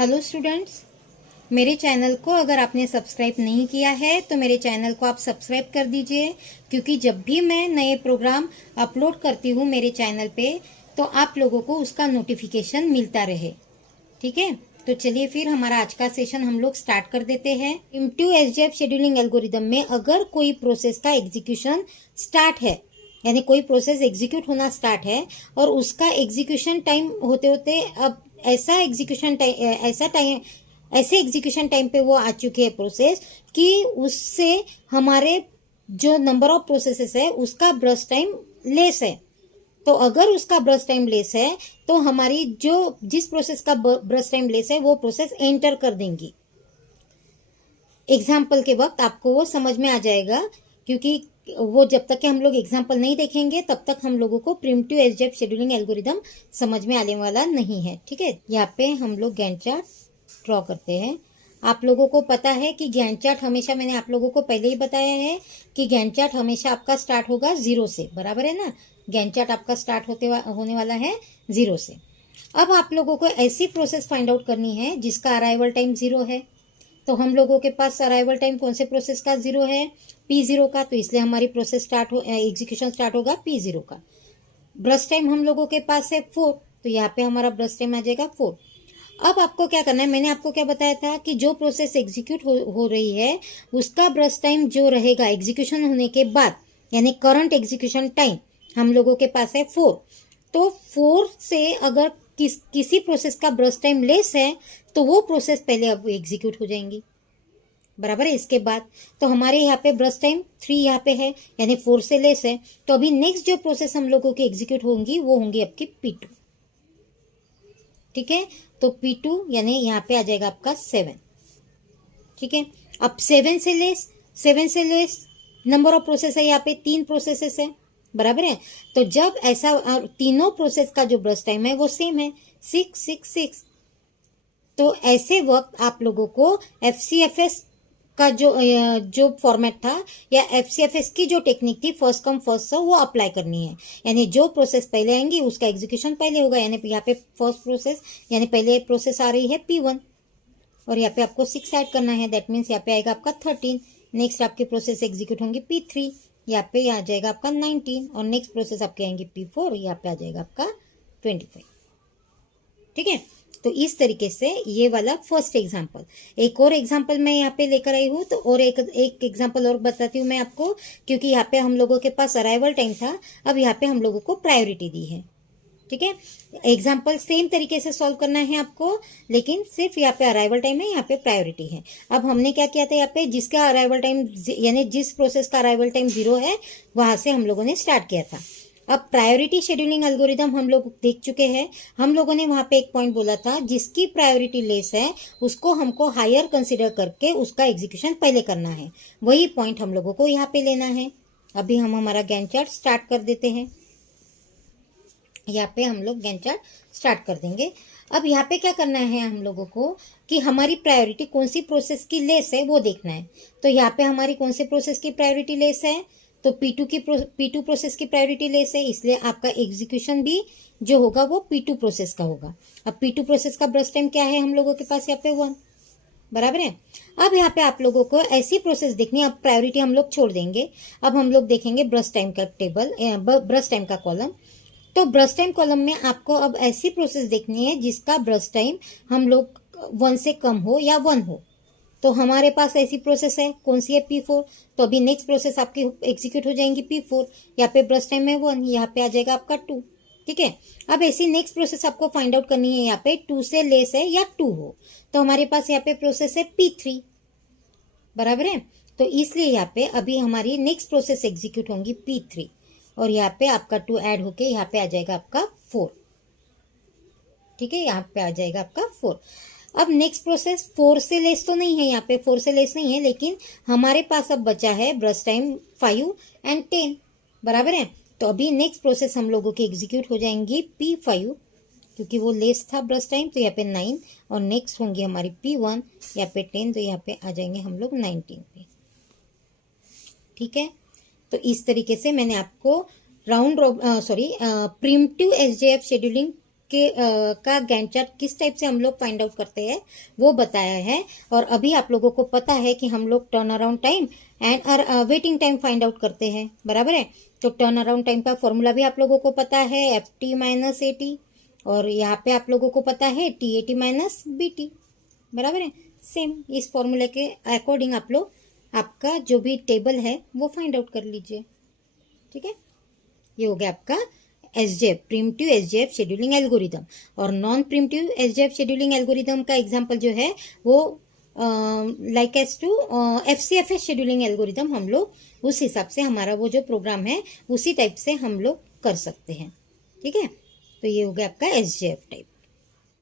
Hello students, मेरे channel को अगर आपने सब्सक्राइब नहीं किया है तो मेरे चैनल को आप सब्सक्राइब कर दीजिए, क्योंकि जब भी मैं नए प्रोग्राम अपलोड करती हूँ मेरे चैनल पे तो आप लोगों को उसका नोटिफिकेशन मिलता रहे। ठीक है, तो चलिए फिर हमारा आज का सेशन हम लोग स्टार्ट कर देते हैं। प्रिमिटिव एसजेएफ शेड्यूलिंग एल्गोरिदम में अगर कोई प्रोसेस का एग्जीक्यूशन स्टार्ट है, यानी कोई प्रोसेस एग्जीक्यूट होना स्टार्ट है और उसका एग्जीक्यूशन टाइम होते होते अब ऐसे एग्जीक्यूशन टाइम पे वो आ चुकी है प्रोसेस कि उससे हमारे जो नंबर ऑफ प्रोसेसेस है उसका ब्रश टाइम लेस है। तो अगर उसका ब्रश टाइम लेस है तो हमारी जिस प्रोसेस का ब्रश टाइम लेस है वो प्रोसेस एंटर कर देंगी। एग्जाम्पल के वक्त आपको वो समझ में आ जाएगा, क्योंकि वो जब तक कि हम लोग एग्जाम्पल नहीं देखेंगे तब तक हम लोगों को प्रिमिटिव एसजेएफ शेड्यूलिंग एल्गोरिदम समझ में आने वाला नहीं है। ठीक है, यहाँ पे हम लोग गैंट चार्ट ड्रॉ करते हैं। आप लोगों को पता है कि गैंट चार्ट हमेशा, मैंने आप लोगों को पहले ही बताया है कि गैंट चार्ट हमेशा आपका स्टार्ट होगा 0 से, बराबर है ना। गैंट चार्ट आपका स्टार्ट होने वाला है 0 से। अब आप लोगों को ऐसी प्रोसेस फाइंड आउट करनी है जिसका अराइवल टाइम 0 है। तो हम लोगों के पास अराइवल टाइम कौन से प्रोसेस का 0 है? P0 का, तो इसलिए हमारी प्रोसेस एग्जीक्यूशन स्टार्ट होगा P0 का। ब्रश टाइम हम लोगों के पास है 4, तो यहाँ पे हमारा ब्रश टाइम आ जाएगा 4। अब आपको क्या करना है, मैंने आपको क्या बताया था कि जो प्रोसेस एग्जीक्यूट हो रही है उसका ब्रश टाइम जो रहेगा एग्जीक्यूशन होने के बाद, यानी करंट एग्जीक्यूशन टाइम हम लोगों के पास है 4। तो 4 से अगर किसी प्रोसेस का ब्रश टाइम लेस है तो वो प्रोसेस पहले अब एग्जीक्यूट हो जाएंगी, बराबर है। इसके बाद तो हमारे यहाँ पे ब्रश टाइम 3 यहाँ पे है, यानी 4 से लेस है। तो अभी नेक्स्ट जो प्रोसेस हम लोगों की एग्जीक्यूट होंगी वो होंगी आपकी P2। ठीक है, तो P2 यानी यहाँ पे आ जाएगा आपका 7। ठीक है, अब 7 से लेस नंबर ऑफ प्रोसेस है, यहाँ पे 3 प्रोसेसेस है, बराबर है। तो जब ऐसा तीनों प्रोसेस का जो ब्रश टाइम है वो सेम है 6 6 6। तो ऐसे वक्त आप लोगों को FCFS का जो फॉर्मेट था या FCFS की जो टेक्निक थी फर्स्ट कम फर्स्ट सर्व वो अप्लाई करनी है। यानी जो प्रोसेस पहले आएंगी उसका एग्जीक्यूशन पहले होगा। यानी यहाँ पे फर्स्ट प्रोसेस, यानी पहले प्रोसेस आ रही है P1 और यहाँ पे आपको 6 ऐड करना है, दैट मीन्स यहाँ पे आएगा आपका 13। नेक्स्ट आपकी प्रोसेस एग्जीक्यूट होंगी P3, यहाँ पे आ जाएगा आपका 19 और नेक्स्ट प्रोसेस आपके आएंगे P4, यहाँ पे आ जाएगा आपका 25। ठीक है, तो इस तरीके से ये वाला फर्स्ट एग्जाम्पल। एक और एग्जाम्पल मैं यहाँ पे लेकर आई हूँ, तो और एक एग्जाम्पल और बताती हूँ मैं आपको, क्योंकि यहाँ पे हम लोगों के पास अराइवल टाइम था, अब यहाँ पे हम लोगों को प्रायोरिटी दी है। ठीक है, एग्जाम्पल सेम तरीके से सॉल्व करना है आपको, लेकिन सिर्फ यहाँ पे अराइवल टाइम है, यहाँ पे प्रायोरिटी है। अब हमने क्या किया था, यहाँ पे जिसका अराइवल टाइम यानी जिस प्रोसेस का अराइवल टाइम 0 है वहां से हम लोगों ने स्टार्ट किया था। अब प्रायोरिटी शेड्यूलिंग एल्गोरिदम हम लोग देख चुके हैं। हम लोगों ने वहां पे एक पॉइंट बोला था, जिसकी प्रायोरिटी लेस है उसको हमको हायर कंसिडर करके उसका एग्जीक्यूशन पहले करना है। वही पॉइंट हम लोगों को यहाँ पे लेना है। अभी हम हमारा गैंट चार्ट स्टार्ट कर देते हैं। यहाँ पे हम लोग गैंट चार्ट स्टार्ट कर देंगे। अब यहाँ पे क्या करना है हम लोगों को कि हमारी प्रायोरिटी कौन सी प्रोसेस की लेस है वो देखना है। तो यहाँ पे हमारी कौन से प्रोसेस की प्रायोरिटी लेस है, तो P2 प्रोसेस की प्रायोरिटी लेस है, इसलिए आपका एग्जीक्यूशन भी जो होगा वो P2 प्रोसेस का होगा। अब P2 प्रोसेस का ब्रश टाइम क्या है हम लोगों के पास, यहाँ पे 1, बराबर है। अब यहाँ पे आप लोगों को ऐसी प्रोसेस देखनी है। अब प्रायोरिटी हम लोग छोड़ देंगे, अब हम लोग देखेंगे ब्रश टाइम का टेबल, ब्रश टाइम का कॉलम। तो ब्रश टाइम कॉलम में आपको अब ऐसी प्रोसेस देखनी है जिसका ब्रश टाइम हम लोग 1 से कम हो या 1 हो। तो हमारे पास ऐसी प्रोसेस है, कौन सी है, P4। तो अभी नेक्स्ट प्रोसेस आपकी एग्जीक्यूट हो जाएंगी P4, यहाँ पे ब्रश टाइम है 1, यहाँ पे आ जाएगा आपका 2। ठीक है, अब ऐसी नेक्स्ट प्रोसेस आपको फाइंड आउट करनी है, यहाँ पे 2 से लेस है या 2 हो। तो हमारे पास यहाँ पे प्रोसेस है P3, बराबर है। तो इसलिए यहाँ पे अभी हमारी नेक्स्ट प्रोसेस एग्जीक्यूट होंगी P3 और यहाँ पे आपका 2 ऐड होके यहाँ पे आ जाएगा आपका 4। ठीक है, यहाँ पे आ जाएगा आपका 4। अब नेक्स्ट प्रोसेस 4 से लेस तो नहीं है, यहाँ पे 4 से लेस नहीं है, लेकिन हमारे पास अब बचा है ब्रश टाइम 5 एंड 10, बराबर है। तो अभी नेक्स्ट प्रोसेस हम लोगों की एग्जीक्यूट हो जाएंगी P5, क्योंकि वो लेस था ब्रश टाइम, तो यहाँ पे 9 और नेक्स्ट होंगी हमारी P1, यहाँ पे 10, तो यहाँ पे आ जाएंगे हम लोग 19 पे। ठीक है, तो इस तरीके से मैंने आपको प्रिमिटिव एसजेएफ शेड्यूलिंग का गैंट चार्ट किस टाइप से हम लोग फाइंड आउट करते हैं वो बताया है। और अभी आप लोगों को पता है कि हम लोग turn around time and waiting time find out करते हैं, बराबर है। तो टर्न अराउंड टाइम का फॉर्मूला भी आप लोगों को पता है, FT माइनस AT, और यहाँ पे आप लोगों को पता है TAT माइनस BT, बराबर है। सेम इस फॉर्मूले के अकॉर्डिंग आप लोग आपका जो भी टेबल है वो फाइंड आउट कर लीजिए, ठीक है। ये हो गया आपका SJF, primitive SJF scheduling algorithm. और non primitive SJF scheduling algorithm का एग्जांपल जो है वो like as to FCFS scheduling algorithm, हम लोग उस हिसाब से हमारा वो जो प्रोग्राम है उसी टाइप से हम लोग कर सकते हैं, ठीक है। तो ये हो गया आपका SJF टाइप।